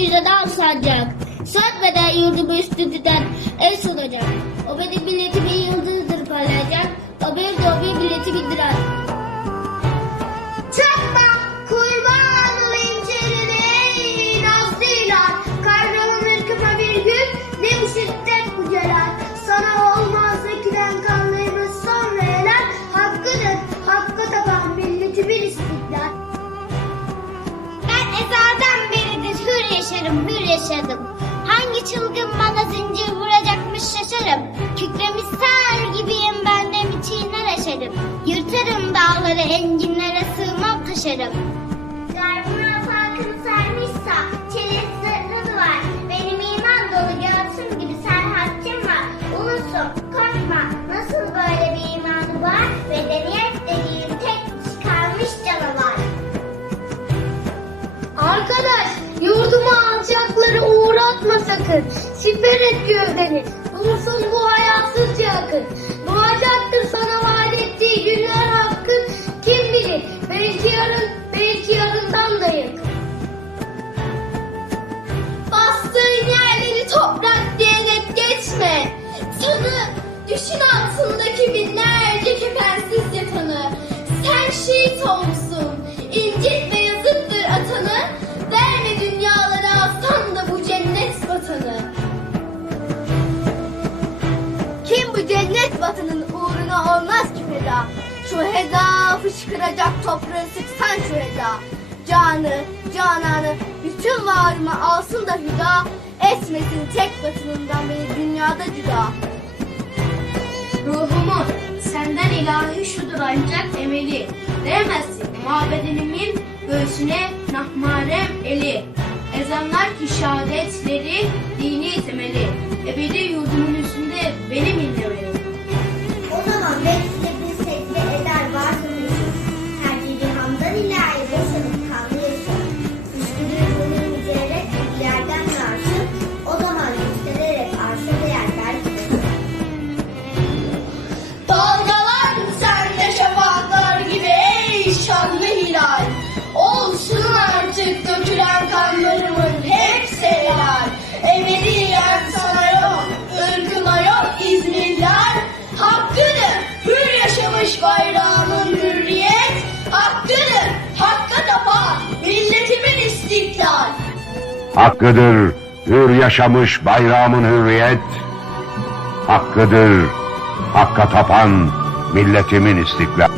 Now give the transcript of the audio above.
Yüzeden sancak. Sönmeden yurdumu üstünden el sunacak. O benim milletimin yıldızıdır parlayacak. O bir de o bir milletimin diren. Çakma kurban olayım çeline nazlıyla. Kahraman ırkıma bir gün ne bu şiddet bu celal. Sana olmaz ekilen kanlarımız sonra yener. Hakkıdır hakka tapan milletimin istiklal. Yaşarım, hür yaşadım. Hangi çılgın bana zincir vuracakmış şaşarım. Kükremiş ser gibiyim ben de çiğner aşarım. Yırtarım dağları enginlere sığmam taşarım. Garbına farkını sarmışsa çelik zırhlı var. Benim iman dolu göğsüm gibi serhattim var. Ulusun korkma sakın. Siper et gövdeni. Dursun bu hayatsızca akın. Doğacaktır sana vatanın uğruna olmaz ki feda. Şu heda fışkıracak toprağı sıksan şu heda. Canı, cananı, bütün varımı alsın da hüda. Etmesin tek vatanından beni dünyada cüda. Ruhumu senden ilahi şudur ancak emeli. Değmezsin mabedenimin göğsüne nahmarem eli. Hakkıdır hür yaşamış bayramın hürriyet. Hakkıdır hakka tapan milletimin istiklal.